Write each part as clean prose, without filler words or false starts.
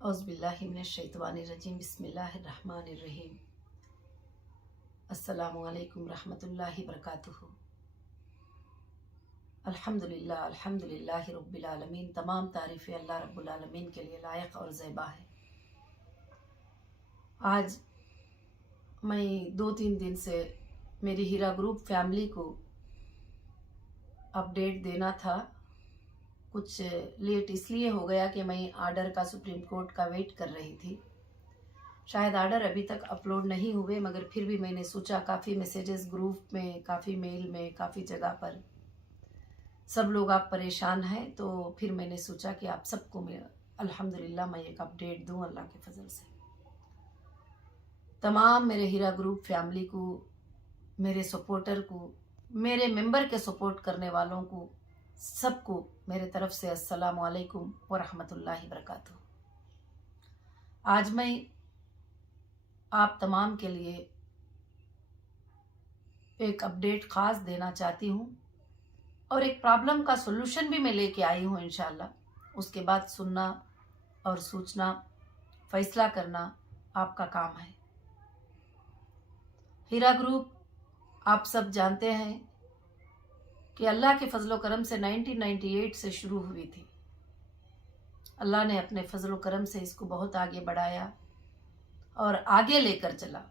औज़ुबिल्लाहिमिनश्शैतानिर्रजीम बिस्मिल्लाहिर्रहमानिर्रहीम। अस्सलामु अलैकुम रहमतुल्लाहि बरकातुहू। अल्हम्दुलिल्लाह अल्हम्दुलिल्लाहि रब्बिल आलमीन। तमाम तारीफ़ें अल्लाह रब्बुल आलमीन के लिए लायक और ज़ेबा है। आज मैं 2-3 दिन से मेरी हीरा ग्रुप फैमिली को अपडेट देना था। कुछ लेट इसलिए हो गया कि मैं आर्डर का सुप्रीम कोर्ट का वेट कर रही थी। शायद आर्डर अभी तक अपलोड नहीं हुए, मगर फिर भी मैंने सोचा, काफ़ी मैसेजेस ग्रुप में, काफ़ी मेल में, काफ़ी जगह पर सब लोग आप परेशान हैं, तो फिर मैंने सोचा कि आप सबको मैं अल्हम्दुलिल्लाह मैं एक अपडेट दूं अल्लाह के फजल से। तमाम मेरे हीरा ग्रुप फैमिली को, मेरे सपोर्टर को, मेरे मेंबर के सपोर्ट करने वालों को, सबको मेरे तरफ से अस्सलामु अलैकुम व रहमतुल्लाहि बरकातुहू। आज मैं आप तमाम के लिए एक अपडेट ख़ास देना चाहती हूँ और एक प्रॉब्लम का सॉल्यूशन भी मैं लेके आई हूँ इंशाल्लाह। उसके बाद सुनना और सोचना, फैसला करना आपका काम है। हीरा ग्रुप आप सब जानते हैं कि अल्लाह के फजलो करम से 1998 से शुरू हुई थी। अल्लाह ने अपने फजलो करम से इसको बहुत आगे बढ़ाया और आगे लेकर चला।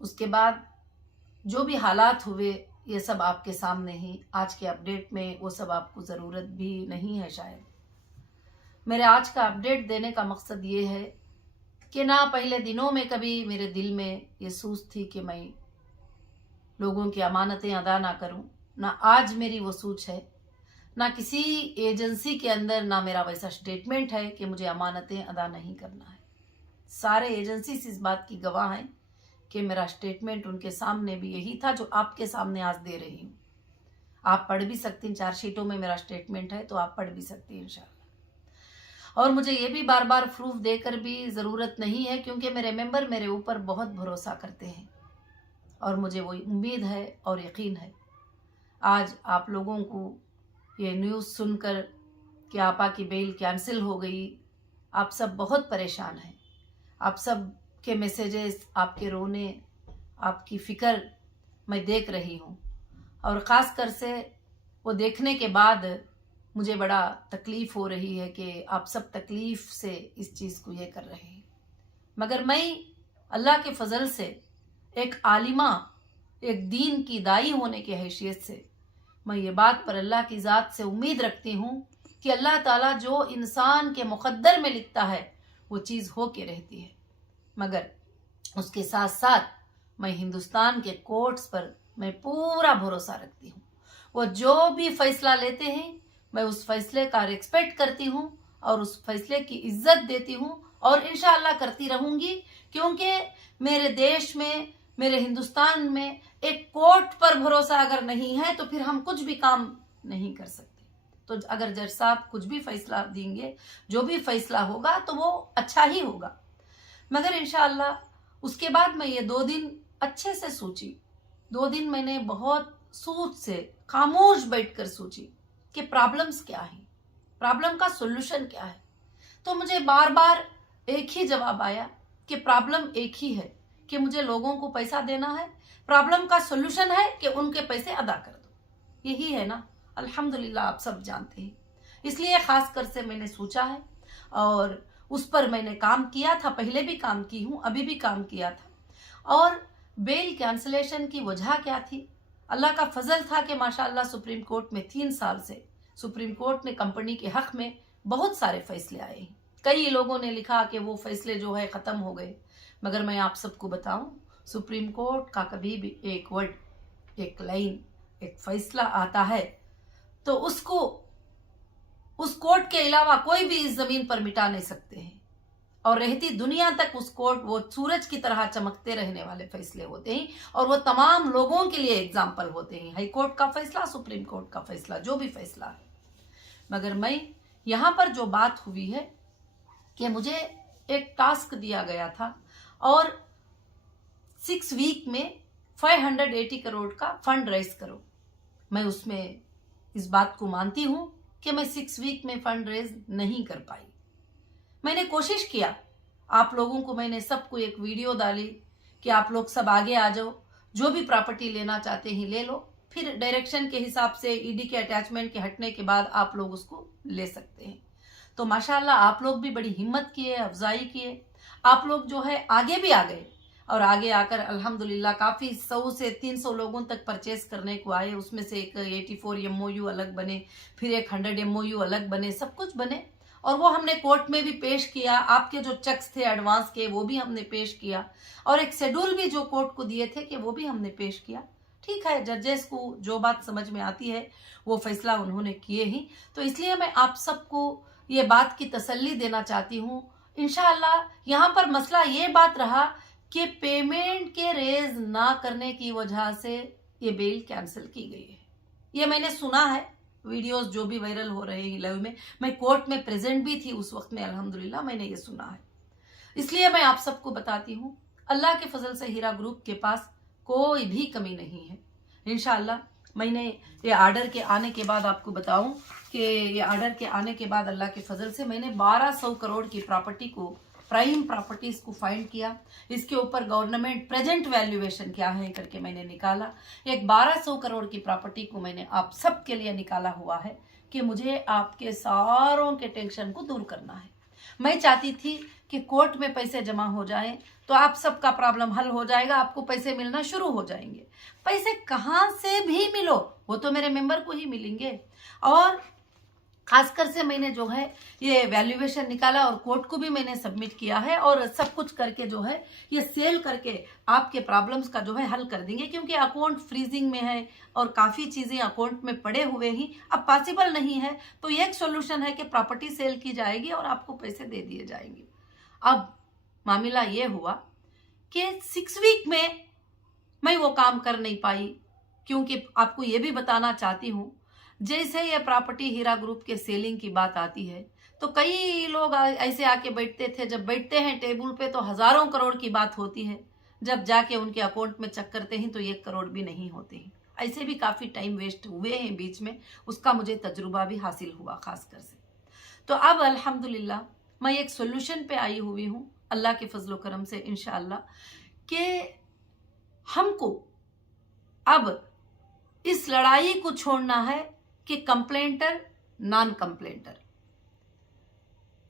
उसके बाद जो भी हालात हुए ये सब आपके सामने ही। आज के अपडेट में वो सब आपको ज़रूरत भी नहीं है शायद। मेरे आज का अपडेट देने का मकसद ये है कि ना पहले दिनों में कभी मेरे दिल में ये सोच थी कि मैं लोगों की अमानतें अदा ना करूं, ना आज मेरी वो सोच है, ना किसी एजेंसी के अंदर ना मेरा वैसा स्टेटमेंट है कि मुझे अमानतें अदा नहीं करना है। सारे एजेंसीज इस बात की गवाह हैं कि मेरा स्टेटमेंट उनके सामने भी यही था जो आपके सामने आज दे रही हूँ। आप पढ़ भी सकती हैं, 4 शीटों में मेरा स्टेटमेंट है, तो आप पढ़ भी सकती हैं इंशाल्लाह। और मुझे ये भी बार बार प्रूफ देकर भी ज़रूरत नहीं है, क्योंकि मेरे मेंबर मेरे ऊपर बहुत भरोसा करते हैं और मुझे वो उम्मीद है और यकीन है। आज आप लोगों को ये न्यूज़ सुनकर कि आपा की बेल कैंसिल हो गई, आप सब बहुत परेशान हैं। आप सब के मैसेजेस, आपके रोने, आपकी फ़िक्र मैं देख रही हूँ और ख़ास कर से वो देखने के बाद मुझे बड़ा तकलीफ़ हो रही है कि आप सब तकलीफ़ से इस चीज़ को ये कर रहे हैं। मगर मैं अल्लाह के फ़ज़ल से एक आलिमा, एक दीन की दाई होने की हैसियत से मैं ये बात पर अल्लाह की ज़ात से उम्मीद रखती हूँ कि अल्लाह ताला जो इंसान के मुक़द्दर में लिखता है वो चीज़ हो के रहती है। मगर उसके साथ साथ मैं हिंदुस्तान के कोर्ट्स पर मैं पूरा भरोसा रखती हूँ। वो जो भी फैसला लेते हैं मैं उस फैसले का रिस्पेक्ट करती हूँ और उस फैसले की इज्जत देती हूँ और इंशाअल्लाह करती रहूँगी, क्योंकि मेरे देश में, मेरे हिंदुस्तान में एक कोर्ट पर भरोसा अगर नहीं है तो फिर हम कुछ भी काम नहीं कर सकते। तो अगर जज साहब कुछ भी फैसला देंगे, जो भी फैसला होगा तो वो अच्छा ही होगा। मगर इंशाअल्लाह उसके बाद मैं ये 2 दिन अच्छे से सोची। 2 दिन मैंने बहुत सोच से खामोश बैठकर सोची कि प्रॉब्लम्स क्या हैं, प्रॉब्लम का सॉल्यूशन क्या है। तो मुझे बार बार एक ही जवाब आया कि प्रॉब्लम एक ही है कि मुझे लोगों को पैसा देना है। प्रॉब्लम का सॉल्यूशन है कि उनके पैसे अदा कर दो। यही है ना, अल्हम्दुलिल्लाह आप सब जानते हैं। इसलिए खास कर से मैंने सोचा है और उस पर मैंने काम किया था। पहले भी काम की हूँ, अभी भी काम किया था। और बेल कैंसलेशन की वजह क्या थी? अल्लाह का फजल था कि माशाअल्लाह सुप्रीम कोर्ट में 3 साल से सुप्रीम कोर्ट ने कंपनी के हक में बहुत सारे फैसले आए हैं। कई लोगों ने लिखा कि वो फैसले जो है ख़त्म हो गए, मगर मैं आप सबको बताऊं, सुप्रीम कोर्ट का कभी भी एक वर्ड, एक लाइन, एक फैसला आता है तो उसको उस कोर्ट के अलावा कोई भी इस जमीन पर मिटा नहीं सकते हैं और रहती दुनिया तक उस कोर्ट वो सूरज की तरह चमकते रहने वाले फैसले होते हैं और वो तमाम लोगों के लिए एग्जाम्पल होते हैं। हाई कोर्ट का फैसला, सुप्रीम कोर्ट का फैसला, जो भी फैसला है। मगर मैं यहाँ पर जो बात हुई है कि मुझे एक टास्क दिया गया था और 6 वीक में 580 करोड़ का फंड रेज करो। मैं उसमें इस बात को मानती हूँ कि मैं 6 वीक में फंड रेज नहीं कर पाई, मैंने कोशिश किया, आप लोगों को मैंने सबको एक वीडियो डाली कि आप लोग सब आगे आ जाओ, जो भी प्रॉपर्टी लेना चाहते हैं ले लो, फिर डायरेक्शन के हिसाब से ईडी के अटैचमेंट के हटने के बाद आप लोग उसको ले सकते हैं। तो माशाल्लाह आप लोग भी बड़ी हिम्मत किए, अफजाई किए, आप लोग जो है आगे भी आ गए और आगे आकर अल्हम्दुलिल्लाह काफ़ी 100 से 300 लोगों तक परचेज करने को आए। उसमें से एक 84 MOU अलग बने, फिर एक 100 MOU अलग बने, सब कुछ बने और वो हमने कोर्ट में भी पेश किया। आपके जो चेक्स थे एडवांस के वो भी हमने पेश किया और एक शेड्यूल भी जो कोर्ट को दिए थे कि वो भी हमने पेश किया। ठीक है, जजेस को जो बात समझ में आती है वो फैसला उन्होंने किए ही। तो इसलिए मैं आप सबको ये बात की तसल्ली देना चाहती हूँ। इंशाअल्लाह यहाँ पर मसला ये बात रहा कि पेमेंट के रेज ना करने की वजह से ये बेल कैंसिल की गई है। ये मैंने सुना है, वीडियोस जो भी वायरल हो रहे हैं लाइव में, मैं कोर्ट में प्रेजेंट भी थी उस वक्त में, अल्हम्दुलिल्लाह मैंने ये सुना है। इसलिए मैं आप सबको बताती हूँ, अल्लाह के फजल से हीरा ग्रुप के पास कोई भी कमी नहीं है। इंशाअल्लाह मैंने ये आर्डर के आने के बाद आपको बताऊं कि ये आर्डर के आने के बाद अल्लाह के फजल से मैंने 1200 करोड़ की प्रॉपर्टी को, प्राइम प्रॉपर्टीज को फाइंड किया। इसके ऊपर गवर्नमेंट प्रेजेंट वैल्यूएशन क्या है करके मैंने निकाला। एक 1200 करोड़ की प्रॉपर्टी को मैंने आप सबके लिए निकाला हुआ है कि मुझे आपके सारों के टेंशन को दूर करना है। मैं चाहती थी कि कोर्ट में पैसे जमा हो जाएं तो आप सबका प्रॉब्लम हल हो जाएगा, आपको पैसे मिलना शुरू हो जाएंगे। पैसे कहाँ से भी मिलो वो तो मेरे मेंबर को ही मिलेंगे। और खासकर से मैंने जो है ये वैल्यूएशन निकाला और कोर्ट को भी मैंने सबमिट किया है और सब कुछ करके जो है ये सेल करके आपके प्रॉब्लम्स का जो है हल कर देंगे, क्योंकि अकाउंट फ्रीजिंग में है और काफ़ी चीज़ें अकाउंट में पड़े हुए ही अब पॉसिबल नहीं है। तो एक सोल्यूशन है कि प्रॉपर्टी सेल की जाएगी और आपको पैसे दे दिए जाएंगे। अब मामला ये हुआ कि 6 वीक में मैं वो काम कर नहीं पाई, क्योंकि आपको ये भी बताना चाहती हूँ, जैसे ये प्रॉपर्टी हीरा ग्रुप के सेलिंग की बात आती है तो कई लोग ऐसे आके बैठते थे, जब बैठते हैं टेबल पे तो हजारों करोड़ की बात होती है, जब जाके उनके अकाउंट में चेक करते हैं तो 1 करोड़ भी नहीं होते हैं। ऐसे भी काफ़ी टाइम वेस्ट हुए हैं बीच में, उसका मुझे तजुर्बा भी हासिल हुआ खासकर से। तो अब अल्हम्दुलिल्लाह मैं एक सोल्यूशन पे आई हुई हूँ अल्लाह के फजलो करम से इंशाअल्लाह, कि हमको अब इस लड़ाई को छोड़ना है कि कंप्लेंटर नॉन कंप्लेंटर,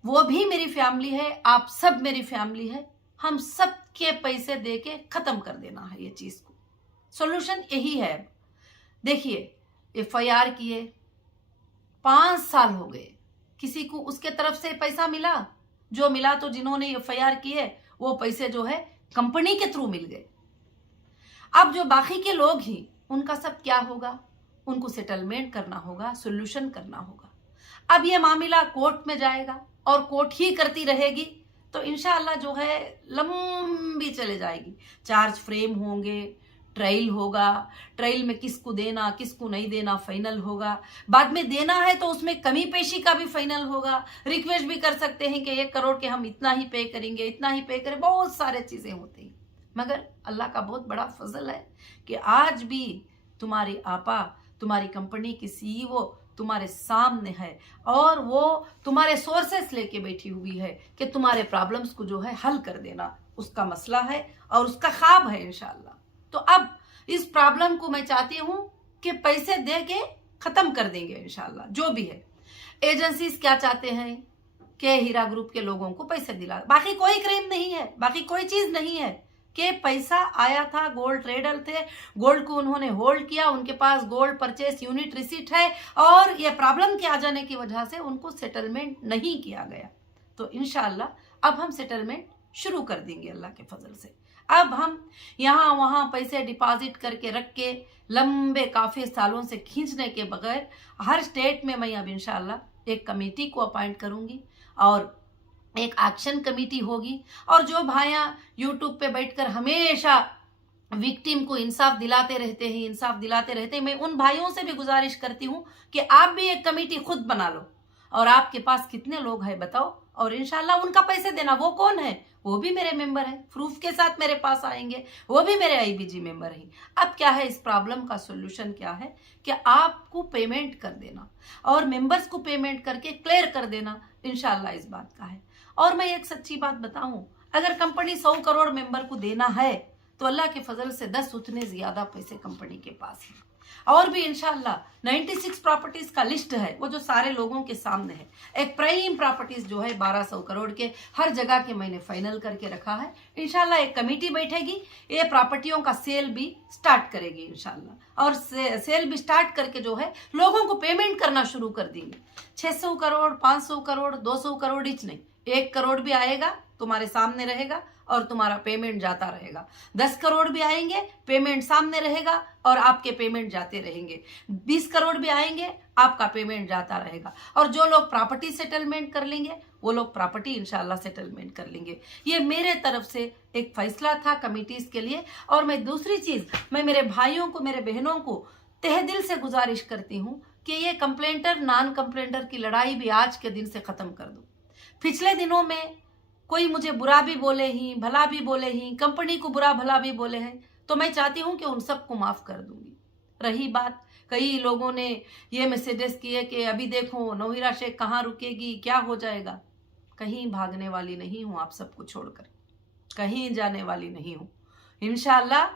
वो भी मेरी फैमिली है, आप सब मेरी फैमिली है, हम सब के पैसे देके खत्म कर देना है ये चीज को। सॉल्यूशन यही है। देखिए FIR किए 5 साल हो गए, किसी को उसके तरफ से पैसा मिला, जो मिला तो जिन्होंने FIR किए वो पैसे जो है कंपनी के थ्रू मिल गए। अब जो बाकी के लोग ही, उनका सब क्या होगा, उनको सेटलमेंट करना होगा, सोल्यूशन करना होगा। अब ये मामला कोर्ट में जाएगा और कोर्ट ही करती रहेगी तो इंशाअल्लाह जो है लंबी चले जाएगी। चार्ज फ्रेम होंगे, ट्रायल होगा, ट्रायल में किसको देना किसको नहीं देना फाइनल होगा, बाद में देना है तो उसमें कमी पेशी का भी फाइनल होगा। रिक्वेस्ट भी कर सकते हैं कि 1 करोड़ के हम इतना ही पे करेंगे, इतना ही पे करें, बहुत सारे चीजें होती हैं। मगर अल्लाह का बहुत बड़ा फजल है कि आज भी तुम्हारी आपा, तुम्हारी कंपनी की CEO तुम्हारे सामने है और वो तुम्हारे सोर्सेस लेके बैठी हुई है कि तुम्हारे प्रॉब्लम्स को जो है हल कर देना, उसका मसला है और उसका ख्वाब है इंशाअल्लाह। तो अब इस प्रॉब्लम को मैं चाहती हूँ कि पैसे दे के खत्म कर देंगे इंशाअल्लाह। जो भी है, एजेंसीज क्या चाहते हैं कि हीरा ग्रुप के लोगों को पैसे दिला, बाकी कोई क्राइम नहीं है, बाकी कोई चीज नहीं है कि पैसा आया था, गोल्ड ट्रेडर थे, गोल्ड को उन्होंने होल्ड किया, उनके पास गोल्ड परचेस यूनिट रिसीट है और ये प्रॉब्लम के आ जाने की वजह से उनको सेटलमेंट नहीं किया गया। तो इंशाअल्लाह अब हम सेटलमेंट शुरू कर देंगे अल्लाह के फजल से। अब हम यहाँ वहाँ पैसे डिपॉजिट करके रख के लंबे काफी सालों से खींचने के बगैर हर स्टेट में मैं अब इंशाअल्लाह एक कमेटी को अपॉइंट करूंगी और एक एक्शन कमेटी होगी। और जो भाइयां यूट्यूब पे बैठकर हमेशा विक्टिम को इंसाफ दिलाते रहते हैं, इंसाफ दिलाते रहते हैं, मैं उन भाइयों से भी गुजारिश करती हूँ कि आप भी एक कमेटी खुद बना लो और आपके पास कितने लोग हैं बताओ और इंशाल्लाह उनका पैसे देना। वो कौन है, वो भी मेरे मेंबर है, प्रूफ के साथ मेरे पास आएंगे, वो भी मेरे IBG मेंबर हैं। अब क्या है, इस प्रॉब्लम का सोल्यूशन क्या है कि आपको पेमेंट कर देना और मेंबर्स को पेमेंट करके क्लियर कर देना इंशाल्लाह इस बात का है। और मैं एक सच्ची बात बताऊं, अगर कंपनी 100 करोड़ मेंबर को देना है तो अल्लाह के फजल से 10 उतने ज्यादा पैसे कंपनी के पास है। और भी इंशाल्लाह 96 प्रॉपर्टीज का लिस्ट है, वो जो सारे लोगों के सामने है। एक प्राइम प्रॉपर्टीज जो है 1200 करोड़ के हर जगह के मैंने फाइनल करके रखा है। इंशाल्लाह एक कमेटी बैठेगी, ये प्रॉपर्टियों का सेल भी स्टार्ट करेगी इंशाल्लाह, और सेल भी स्टार्ट करके जो है लोगों को पेमेंट करना शुरू कर देंगे। 600 करोड़ 500 करोड़ 200 करोड़ इच नहीं, 1 करोड़ भी आएगा तुम्हारे सामने रहेगा और तुम्हारा पेमेंट जाता रहेगा। 10 करोड़ भी आएंगे, पेमेंट सामने रहेगा और आपके पेमेंट जाते रहेंगे। 20 करोड़ भी आएंगे, आपका पेमेंट जाता रहेगा। और जो लोग प्रॉपर्टी सेटलमेंट कर लेंगे वो लोग प्रॉपर्टी इंशाल्लाह सेटलमेंट कर लेंगे। ये मेरे तरफ से एक फैसला था कमिटीज के लिए। और मैं दूसरी चीज, मैं मेरे भाइयों को, मेरे बहनों को तहे दिल से गुजारिश करती हूँ कि ये कंप्लेंटर नॉन कंप्लेंटर की लड़ाई भी आज के दिन से खत्म कर दो। पिछले दिनों में कोई मुझे बुरा भी बोले ही, भला भी बोले ही, कंपनी को बुरा भला भी बोले हैं, तो मैं चाहती हूं कि उन सबको माफ कर दूंगी। रही बात, कई लोगों ने ये मैसेजेस किए कि अभी देखो नौहिरा शेख कहाँ रुकेगी, क्या हो जाएगा। कहीं भागने वाली नहीं हूं, आप सबको छोड़कर कहीं जाने वाली नहीं हूं। इंशाल्लाह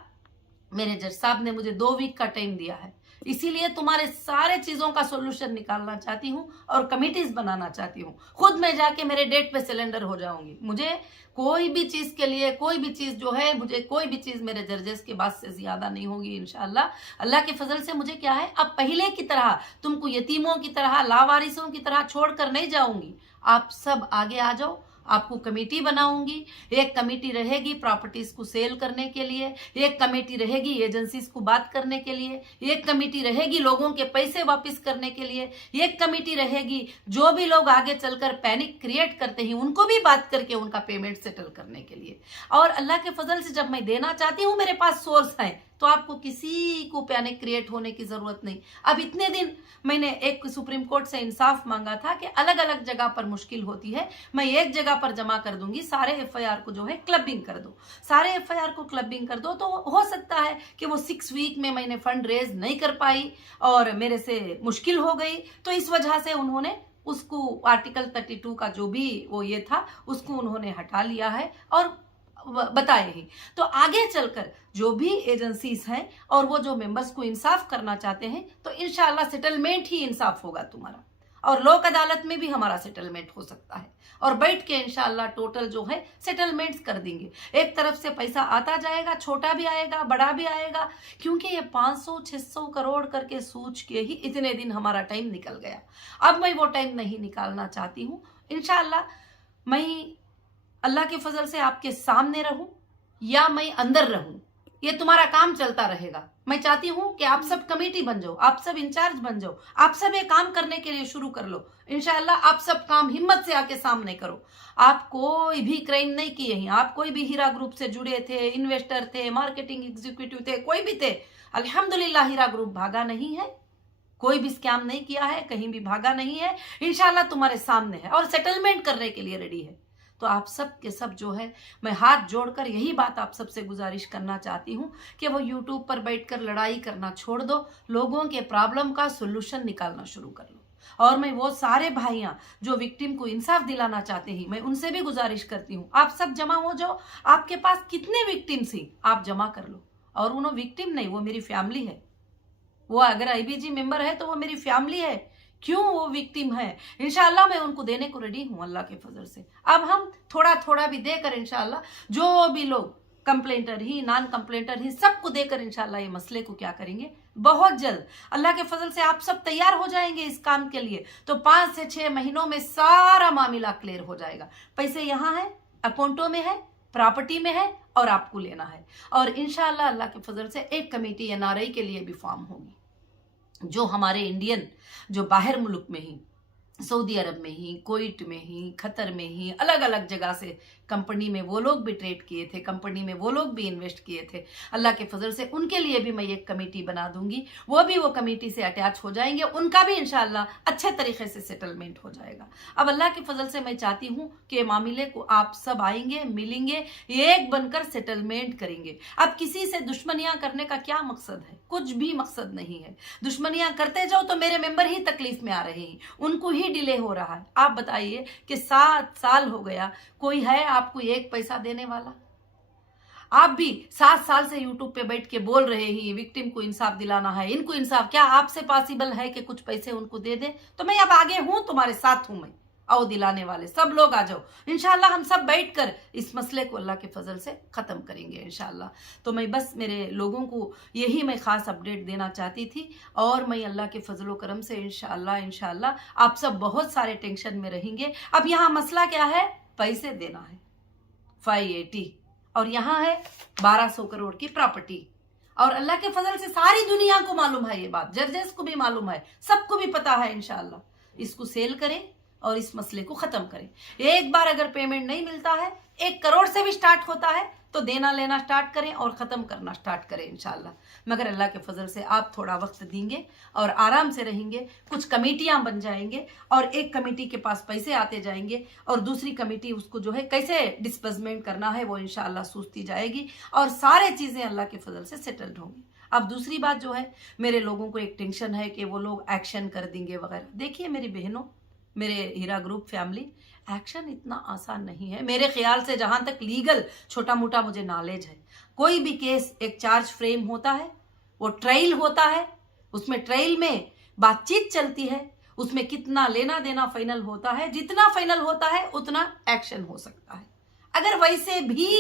मेरे जज साहब ने मुझे 2 वीक का टाइम दिया है, इसीलिए तुम्हारे सारे चीजों का सोल्यूशन निकालना चाहती हूँ और कमिटीज बनाना चाहती हूँ। खुद मैं जाके मेरे डेट पे सिलेंडर हो जाऊंगी। मुझे कोई भी चीज के लिए, कोई भी चीज जो है, मुझे कोई भी चीज मेरे जर्जेस की बात से ज्यादा नहीं होगी इंशाल्लाह। अल्लाह के फजल से मुझे क्या है, अब पहले की तरह तुमको यतीमों की तरह, लावारिसों की तरह छोड़कर नहीं जाऊंगी। आप सब आगे आ जाओ, आपको कमेटी बनाऊंगी। एक कमेटी रहेगी प्रॉपर्टीज को सेल करने के लिए, एक कमेटी रहेगी एजेंसीज को बात करने के लिए, एक कमेटी रहेगी लोगों के पैसे वापस करने के लिए, एक कमेटी रहेगी जो भी लोग आगे चलकर पैनिक क्रिएट करते हैं उनको भी बात करके उनका पेमेंट सेटल करने के लिए। और अल्लाह के फजल से जब मैं देना चाहती हूँ, मेरे पास सोर्स है, तो आपको किसी को पैनिक क्रिएट होने की जरूरत नहीं। अब इतने दिन मैंने एक सुप्रीम कोर्ट से इंसाफ मांगा था कि अलग अलग जगह पर मुश्किल होती है, मैं एक जगह पर जमा कर दूंगी, सारे एफआईआर को जो है क्लबिंग कर दो, सारे एफआईआर को क्लबिंग कर दो। तो हो सकता है कि वो 6 वीक में मैंने फंड रेज नहीं कर पाई और मेरे से मुश्किल हो गई, तो इस वजह से उन्होंने उसको आर्टिकल 32 का जो भी वो ये था उसको उन्होंने हटा लिया है और बताए ही। तो आगे चलकर जो भी एजेंसीज हैं और वो जो मेंबर्स को इंसाफ करना चाहते हैं, तो इंशाल्लाह सेटलमेंट ही इंसाफ होगा तुम्हारा, और लोक अदालत में भी हमारा सेटलमेंट हो सकता है, और बैठ के इंशाल्लाह टोटल जो है सेटलमेंट्स कर देंगे। एक तरफ से पैसा आता जाएगा, छोटा भी आएगा बड़ा भी आएगा, क्योंकि ये 500-600 करोड़ करके सोच के ही इतने दिन हमारा टाइम निकल गया। अब मैं वो टाइम नहीं निकालना चाहती हूँ। इंशाल्लाह मैं अल्लाह के फजल से आपके सामने रहूं या मैं अंदर रहूं, ये तुम्हारा काम चलता रहेगा। मैं चाहती हूं कि आप सब कमेटी बन जाओ, आप सब इंचार्ज बन जाओ, आप सब ये काम करने के लिए शुरू कर लो। इंशाअल्लाह आप सब काम हिम्मत से आके सामने करो। आप कोई भी क्राइम नहीं किए हैं, आप कोई भी हीरा ग्रुप से जुड़े थे, इन्वेस्टर थे, मार्केटिंग एग्जीक्यूटिव थे, कोई भी थे, अल्हम्दुलिल्लाह हीरा ग्रुप भागा नहीं है, कोई भी स्कैम नहीं किया है, कहीं भी भागा नहीं है। इंशाअल्लाह तुम्हारे सामने है और सेटलमेंट करने के लिए रेडी है। तो आप सब के सब जो है, मैं हाथ जोड़कर यही बात आप सबसे गुजारिश करना चाहती हूँ कि वो यूट्यूब पर बैठकर लड़ाई करना छोड़ दो, लोगों के प्रॉब्लम का सोल्यूशन निकालना शुरू कर लो। और मैं वो सारे भाइयां जो विक्टिम को इंसाफ दिलाना चाहते हैं, मैं उनसे भी गुजारिश करती हूँ, आप सब जमा हो जाओ। आपके पास कितने विक्टिम्स हैं आप जमा कर लो। और उन्होंने विक्टिम नहीं, वो मेरी फैमिली है। वो अगर आईबीजी मेंबर है तो वो मेरी फैमिली है, क्यों वो विक्टिम है। इंशाल्लाह मैं उनको देने को रेडी हूं अल्लाह के फजल से। अब हम थोड़ा थोड़ा भी देकर इंशाल्लाह जो भी लोग कंप्लेंटर ही, नॉन कंप्लेंटर ही, सबको देकर इंशाल्लाह ये मसले को क्या करेंगे, बहुत जल्द अल्लाह के फजल से आप सब तैयार हो जाएंगे इस काम के लिए, तो 5 से 6 महीनों में सारा मामला क्लियर हो जाएगा। पैसे यहाँ है, अकाउंटों में है, प्रॉपर्टी में है और आपको लेना है। और इंशाल्लाह अल्लाह के फजल से एक कमेटी एनआरआई के लिए भी फॉर्म होगी, जो हमारे इंडियन जो बाहर मुल्क में ही, सऊदी अरब में ही, कुवैत में ही, कतर में ही, अलग अलग जगह से कंपनी में वो लोग भी ट्रेड किए थे, कंपनी में वो लोग भी इन्वेस्ट किए थे। अल्लाह के फजल से उनके लिए भी मैं एक कमेटी बना दूंगी, वो भी वो कमेटी से अटैच हो जाएंगे, उनका भी इंशाल्लाह अच्छे तरीके से सेटलमेंट हो जाएगा। अब अल्लाह के फजल से मैं चाहती हूँ कि मामले को आप सब आएंगे, मिलेंगे, एक बनकर सेटलमेंट करेंगे। अब किसी से दुश्मनियां करने का क्या मकसद है? कुछ भी मकसद नहीं है। दुश्मनियां करते जाओ तो मेरे मेंबर ही तकलीफ में आ रहे हैं, उनको ही डिले हो रहा है। आप बताइए कि 7 साल हो गया, कोई है आपको एक पैसा देने वाला? आप भी 7 साल से यूट्यूब पे बैठ के बोल रहे हैं विक्टिम को इंसाफ दिलाना है, इनको इंसाफ। क्या आपसे पॉसिबल है कि कुछ पैसे उनको दे दे? तो मैं अब आगे हूं, तुम्हारे साथ हूं मैं। आओ दिलाने वाले सब लोग आ जाओ, इंशाल्लाह हम सब बैठकर इस मसले को अल्लाह के फजल से खत्म करेंगे इंशाल्लाह। तो मैं बस मेरे लोगों को यही मैं खास अपडेट देना चाहती थी, और मैं अल्लाह के फजलो करम से इंशाल्लाह आप सब बहुत सारे टेंशन में रहेंगे। अब यहाँ मसला क्या है? पैसे देना है 580, और यहाँ है 1200 करोड़ की प्रॉपर्टी। और अल्लाह के फजल से सारी दुनिया को मालूम है ये बात, जजेस को भी मालूम है, सबको भी पता है। इंशाल्लाह इसको सेल करें और इस मसले को खत्म करें। एक बार अगर पेमेंट नहीं मिलता है, 1 करोड़ से भी स्टार्ट होता है, तो देना लेना स्टार्ट करें और खत्म करना स्टार्ट करें इंशाल्लाह। मगर अल्लाह के फजल से आप थोड़ा वक्त देंगे और आराम से रहेंगे, कुछ कमेटियां बन जाएंगे, और एक कमेटी के पास पैसे आते जाएंगे और दूसरी कमेटी उसको जो है कैसे डिस्बर्समेंट करना है वो इंशाल्लाह सोचती जाएगी, और सारे चीजें अल्लाह के फजल से सेटल्ड होंगी। अब दूसरी बात जो है, मेरे लोगों को एक टेंशन है कि वो लोग एक्शन कर देंगे वगैरह। देखिए मेरी बहनों, मेरे हीरा ग्रुप फैमिली, एक्शन इतना आसान नहीं है मेरे ख्याल से। जहां तक लीगल छोटा मोटा मुझे नॉलेज है, कोई भी केस एक चार्ज फ्रेम होता है, वो ट्रायल होता है, उसमें ट्रायल में बातचीत चलती है, उसमें कितना लेना देना फाइनल होता है, जितना फाइनल होता है उतना एक्शन हो सकता है। अगर वैसे भी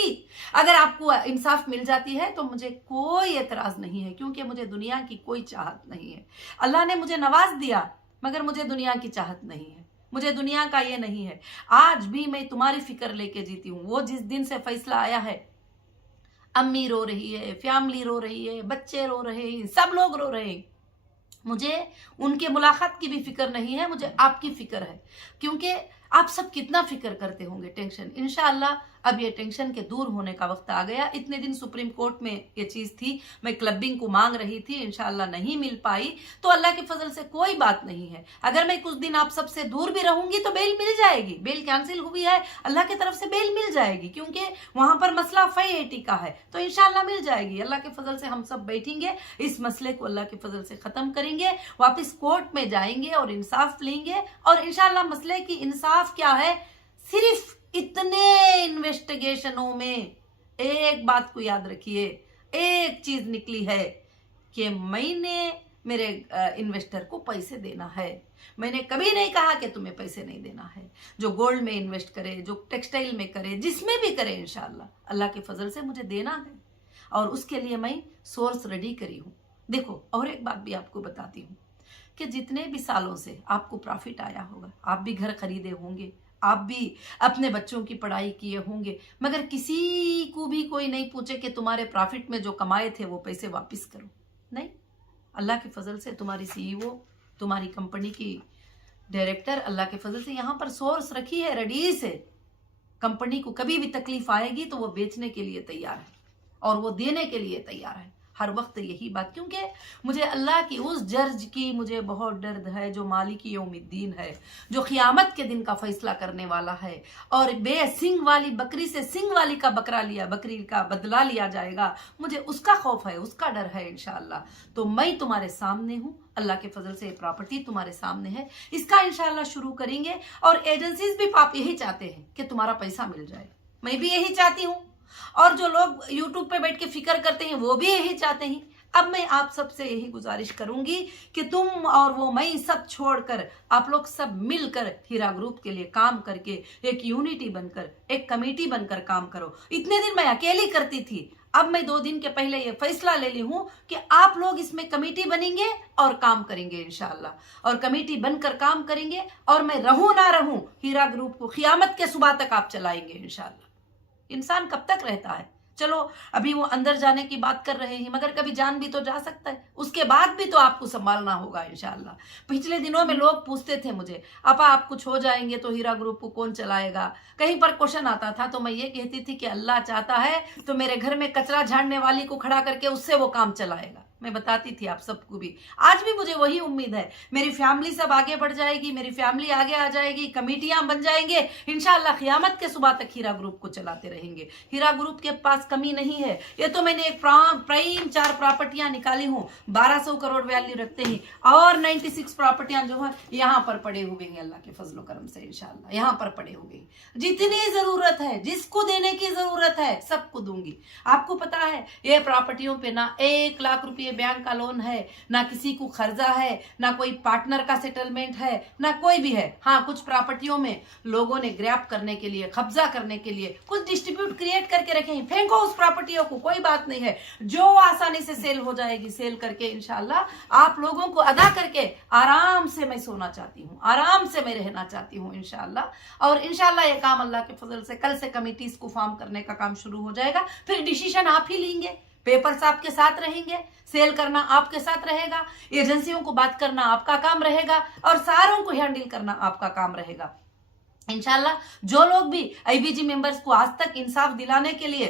अगर आपको इंसाफ मिल जाती है तो मुझे कोई एतराज नहीं है, क्योंकि मुझे दुनिया की कोई चाहत नहीं है। अल्लाह ने मुझे नवाज दिया, मगर मुझे दुनिया की चाहत नहीं है, मुझे दुनिया का ये नहीं है। आज भी मैं तुम्हारी फिक्र लेके जीती हूँ। वो जिस दिन से फैसला आया है, अम्मी रो रही है, फैमिली रो रही है, बच्चे रो रहे हैं, सब लोग रो रहे हैं। मुझे उनके मुलाकात की भी फिक्र नहीं है, मुझे आपकी फिक्र है, क्योंकि आप सब कितना फिक्र करते होंगे टेंशन। इंशाअल्लाह अब ये टेंशन के दूर होने का वक्त आ गया। इतने दिन सुप्रीम कोर्ट में ये चीज थी, मैं क्लबिंग को मांग रही थी, इंशाअल्लाह नहीं मिल पाई, तो अल्लाह के फजल से कोई बात नहीं है। अगर मैं कुछ दिन आप सबसे दूर भी रहूंगी तो बेल मिल जाएगी। बेल कैंसिल हुई है, अल्लाह की तरफ से बेल मिल जाएगी, क्योंकि वहां पर मसला 580 का है, तो इंशाअल्लाह मिल जाएगी। अल्लाह के फजल से हम सब बैठेंगे, इस मसले को अल्लाह के फजल से खत्म करेंगे, वापस कोर्ट में जाएंगे और इंसाफ लेंगे। और इंशाअल्लाह मसले की इंसाफ क्या है, सिर्फ इतने इन्वेस्टिगेशनों में एक बात को याद रखिए, एक चीज निकली है कि मैंने मेरे इन्वेस्टर को पैसे देना है। मैंने कभी नहीं कहा कि तुम्हें पैसे नहीं देना है। जो गोल्ड में इन्वेस्ट करे, जो टेक्सटाइल में करे, जिसमें भी करे, इंशाल्लाह अल्लाह के फजल से मुझे देना है, और उसके लिए मैं सोर्स रेडी करी हूँ। देखो, और एक बात भी आपको बताती हूँ कि जितने भी सालों से आपको प्रॉफिट आया होगा, आप भी घर खरीदे होंगे, आप भी अपने बच्चों की पढ़ाई किए होंगे, मगर किसी को भी कोई नहीं पूछे कि तुम्हारे प्रॉफिट में जो कमाए थे वो पैसे वापस करो। नहीं, अल्लाह के फजल से तुम्हारी सीईओ, तुम्हारी कंपनी की डायरेक्टर अल्लाह के फजल से यहाँ पर सोर्स रखी है रेडी से। कंपनी को कभी भी तकलीफ आएगी तो वो बेचने के लिए तैयार है और वो देने के लिए तैयार है हर वक्त। यही बात, क्योंकि मुझे अल्लाह की उस जज की मुझे बहुत दर्द है जो मालिक यौमिद्दीन है, जो क़यामत के दिन का फैसला करने वाला है, और बे सिंग वाली बकरी से सिंग वाली का बकरी का बदला लिया जाएगा। मुझे उसका खौफ है, उसका डर है इंशाअल्लाह। तो मैं तुम्हारे सामने हूँ, अल्लाह के फजल से प्रॉपर्टी तुम्हारे सामने है, इसका इंशाअल्लाह शुरू करेंगे। और एजेंसीज भी आप यही चाहते हैं कि तुम्हारा पैसा मिल जाए, मैं भी यही चाहती हूँ, और जो लोग यूट्यूब पे बैठ के फिक्र करते हैं वो भी यही चाहते हैं। अब मैं आप सबसे यही गुजारिश करूंगी कि तुम और वो मैं सब छोड़कर आप लोग सब मिलकर हीरा ग्रुप के लिए काम करके एक यूनिटी बनकर, एक कमेटी बनकर काम करो। इतने दिन मैं अकेली करती थी, अब मैं 2 दिन के पहले ये फैसला ले ली हूं कि आप लोग इसमें कमेटी बनेंगे और काम करेंगे इंशाअल्लाह। और कमेटी बनकर काम करेंगे, और मैं रहूं ना रहूं, हीरा ग्रुप को क़यामत के सुबह तक आप चलाएंगे इंशाअल्लाह। इंसान कब तक रहता है? चलो अभी वो अंदर जाने की बात कर रहे हैं, मगर कभी जान भी तो जा सकता है, उसके बाद भी तो आपको संभालना होगा इंशाल्लाह। पिछले दिनों में लोग पूछते थे मुझे, आपा आप कुछ हो जाएंगे तो हीरा ग्रुप को कौन चलाएगा। कहीं पर क्वेश्चन आता था तो मैं ये कहती थी कि अल्लाह चाहता है तो मेरे घर में कचरा झाड़ने वाली को खड़ा करके उससे वो काम चलाएगा। मैं बताती थी आप सबको भी, आज भी मुझे वही उम्मीद है। मेरी फैमिली सब आगे बढ़ जाएगी, मेरी फैमिली आगे आ जाएगी, कमेटियां बन जाएंगे इंशाल्लाह, क़यामत के सुबह तक हीरा ग्रुप को चलाते रहेंगे। हीरा ग्रुप के पास कमी नहीं है। ये तो मैंने एक प्राइम 4 प्रॉपर्टियां निकाली हूँ, 1200 करोड़ वैल्यू रखते हैं, और 96 प्रॉपर्टियां जो है यहाँ पर पड़े हुए हैं अल्लाह के फजलो करम से इंशाल्लाह, यहाँ पर पड़े हुए हैं। जितनी जरूरत है, जिसको देने की जरूरत है सबको दूंगी। आपको पता है ये प्रॉपर्टियों पे ना 1 लाख रुपये बैंक का लोन है, ना किसी को खर्जा है, ना कोई पार्टनर का सेटलमेंट है, ना कोई भी है। हाँ, कुछ प्रॉपर्टियों में लोगों ने ग्रैब करने के लिए, कब्जा करने के लिए कुछ डिस्ट्रीब्यूट क्रिएट करके रखे हैं, फेंको उस प्रॉपर्टियों को, कोई बात नहीं है। जो आसानी से सेल हो जाएगी, सेल करके इंशाल्लाह आप लोगों को अदा करके आराम से मैं सोना चाहती हूँ, आराम से मैं रहना चाहती हूँ इंशाल्लाह। और इंशाल्लाह ये काम अल्लाह के फजल से कल से कमिटीज को फॉर्म करने का काम शुरू हो जाएगा। फिर डिसीजन आप ही लेंगे, पेपर्स आपके साथ रहेंगे, सेल करना आपके साथ रहेगा, एजेंसियों को बात करना आपका काम रहेगा, और सारों को हैंडल करना आपका काम रहेगा इंशाल्लाह। जो लोग भी आईबीजी मेंबर्स को आज तक इंसाफ दिलाने के लिए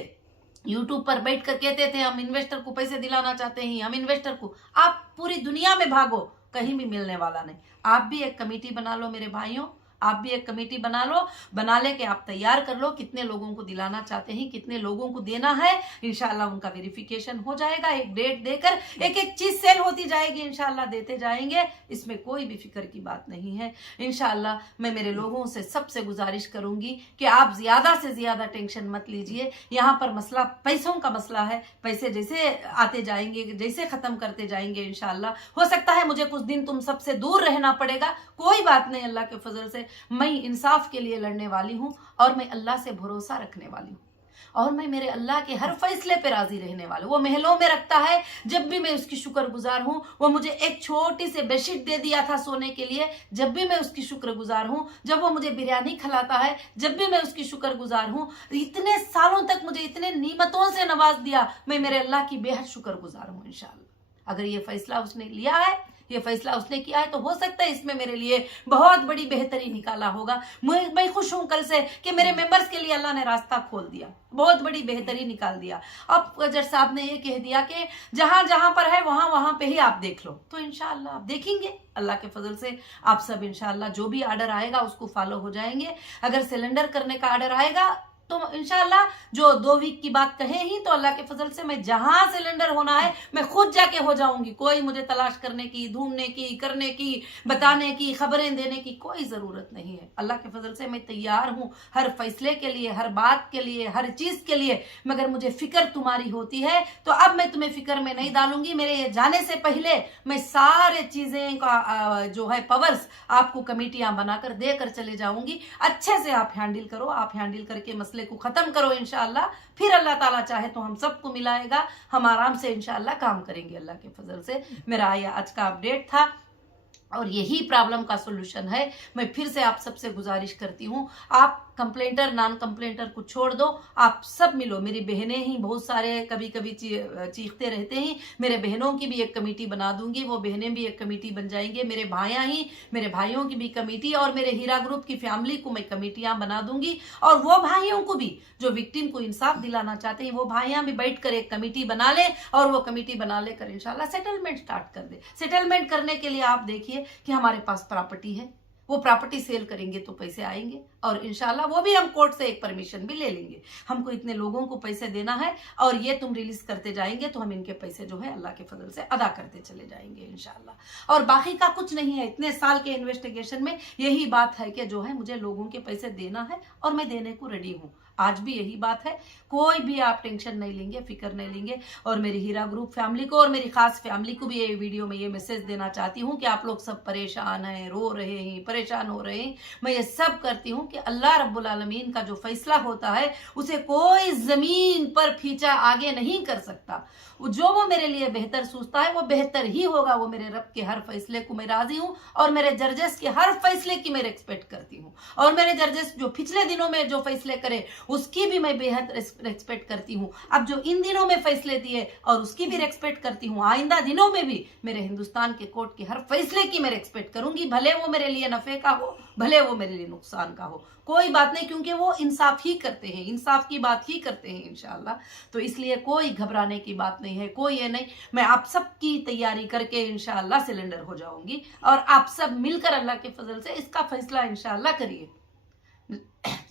यूट्यूब पर बैठ कर कहते थे हम इन्वेस्टर को पैसे दिलाना चाहते हैं, हम इन्वेस्टर को, आप पूरी दुनिया में भागो, कहीं भी मिलने वाला नहीं। आप भी एक कमेटी बना लो मेरे भाइयों, आप भी एक कमेटी बना लो, बना लेके आप तैयार कर लो कितने लोगों को दिलाना चाहते हैं, कितने लोगों को देना है। इंशाल्लाह उनका वेरिफिकेशन हो जाएगा, एक डेट देकर एक एक चीज सेल होती जाएगी इंशाल्लाह, देते जाएंगे, इसमें कोई भी फिक्र की बात नहीं है इंशाल्लाह। मैं मेरे लोगों से सबसे गुजारिश करूंगी कि आप ज्यादा से ज्यादा टेंशन मत लीजिए। यहाँ पर मसला पैसों का मसला है, पैसे जैसे आते जाएंगे, जैसे खत्म करते जाएंगे इंशाल्लाह। हो सकता है मुझे कुछ दिन तुम सबसे दूर रहना पड़ेगा, कोई बात नहीं, अल्लाह के फजल से मैं इंसाफ के लिए लड़ने वाली हूं, और मैं अल्लाह से भरोसा रखने वाली हूं, और मैं मेरे अल्लाह के हर फैसले पे राजी रहने वाली हूं। वो महलों में रखता है, जब भी मैं उसकी शुक्रगुजार हूं। वो मुझे एक छोटी सी बेडशीट दे दिया था सोने के लिए, जब भी मैं उसकी शुक्रगुजार हूं। जब वो मुझे बिरयानी खिलाता है, जब भी मैं उसकी शुक्रगुजार हूं। इतने सालों तक मुझे इतने नियमतों से नवाज दिया, मैं मेरे अल्लाह की बेहद शुक्रगुजार हूं इंशाल्लाह। अगर ये फैसला उसने लिया है, ये फैसला उसने किया है, तो हो सकता है इसमें मेरे लिए बहुत बड़ी बेहतरी निकाला होगा। मैं खुश हूं कल से कि मेरे मेंबर्स के लिए अल्लाह ने रास्ता खोल दिया, बहुत बड़ी बेहतरी निकाल दिया। अब गजर साहब ने ये कह दिया कि जहां जहां पर है वहां वहां पे ही आप देख लो, तो इंशाल्लाह आप देखेंगे अल्लाह के फजल से। आप सब इंशाल्लाह जो भी आर्डर आएगा उसको फॉलो हो जाएंगे। अगर सिलेंडर करने का आर्डर आएगा तो इंशाल्लाह जो 2 वीक की बात कहे ही, तो अल्लाह के फजल से मैं जहां सिलेंडर होना है मैं खुद जाके हो जाऊंगी। कोई मुझे तलाश करने की, ढूंढने की, करने की, बताने की, खबरें देने की कोई जरूरत नहीं है। अल्लाह के फजल से मैं तैयार हूं हर फैसले के लिए, हर बात के लिए, हर चीज के लिए। मगर मुझे फिक्र तुम्हारी होती है तो अब मैं तुम्हें फिक्र में नहीं डालूंगी। मेरे ये जाने से पहले मैं सारे चीजें का जो है पावर्स आपको कमेटियां बनाकर देकर चले जाऊंगी। अच्छे से आप हैंडल करो, आप हैंडल करके मसले को खत्म करो इंशाल्लाह। फिर अल्लाह ताला चाहे तो हम सबको मिलाएगा, हम आराम से इंशाल्लाह काम करेंगे अल्लाह के फजल से। मेरा ये आज का अपडेट था और यही प्रॉब्लम का सोल्यूशन है। मैं फिर से आप सबसे गुजारिश करती हूँ, आप कंप्लेंटर नॉन कंप्लेंटर को छोड़ दो, आप सब मिलो। मेरी बहनें ही बहुत सारे कभी कभी चीखते रहते हैं, मेरे बहनों की भी एक कमेटी बना दूंगी, वो बहनें भी एक कमेटी बन जाएंगे। मेरे मेरे भाइयों की भी कमेटी, और मेरे हीरा ग्रुप की फैमिली को मैं कमेटियां बना दूंगी। और वो भाइयों को भी जो विक्टिम को इंसाफ दिलाना चाहते हैं, वो भाइयां भी बैठकर एक कमेटी बना ले, और वो कमेटी बना लेकर इंशाल्लाह सेटलमेंट स्टार्ट कर दे। सेटलमेंट करने के लिए आप देखिए कि हमारे पास प्रॉपर्टी है, वो प्रॉपर्टी सेल करेंगे तो पैसे आएंगे, और इंशाल्लाह वो भी हम कोर्ट से एक परमिशन भी ले लेंगे। हमको इतने लोगों को पैसे देना है, और ये तुम रिलीज करते जाएंगे तो हम इनके पैसे जो है अल्लाह के फजल से अदा करते चले जाएंगे इंशाल्लाह। और बाकी का कुछ नहीं है। इतने साल के इन्वेस्टिगेशन में यही बात है कि जो है मुझे लोगों के पैसे देना है, और मैं देने को रेडी हूँ। आज भी यही बात है, कोई भी आप टेंशन नहीं लेंगे, फिक्र नहीं लेंगे। और मेरी हीरा ग्रुप फैमिली को और मेरी खास फैमिली को भी ये वीडियो में ये मैसेज देना चाहती हूँ कि आप लोग सब परेशान हैं, रो रहे हैं, परेशान हो रहे हैं। मैं ये सब करती हूँ कि अल्लाह रब्बुल आलमीन का जो फैसला होता है उसे कोई जमीन पर फींचा आगे नहीं कर सकता। जो वो मेरे लिए बेहतर सोचता है वो बेहतर ही होगा। वो मेरे रब के हर फैसले को मैं राजी हूँ, और मेरे जजेस के हर फैसले की मैं रिस्पेक्ट करती हूँ। और मेरे जजेस जो पिछले दिनों में जो फैसले करे उसकी भी मैं बेहद रेस्पेक्ट करती हूँ। अब जो इन दिनों में फैसले दिए और उसकी भी रेस्पेक्ट करती हूँ, आइंदा दिनों में भी मेरे हिंदुस्तान के कोर्ट के हर फैसले की मैं रेस्पेक्ट करूंगी, भले वो मेरे लिए नफे का हो, भले वो मेरे लिए नुकसान का हो, कोई बात नहीं, क्योंकि वो इंसाफ ही करते हैं, इंसाफ की बात ही करते हैं इंशाल्लाह। तो इसलिए कोई घबराने की बात नहीं है, कोई ये नहीं, मैं आप सबकी तैयारी करके इंशाल्लाह सिलेंडर हो जाऊंगी और आप सब मिलकर अल्लाह के फजल से इसका फैसला इंशाल्लाह करिए।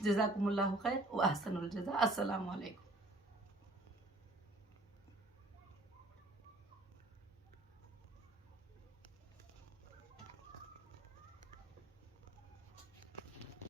जज़ाकुमुल्लाहु खैर व अहसनुल जज़ा। अस्सलामु अलैकुम।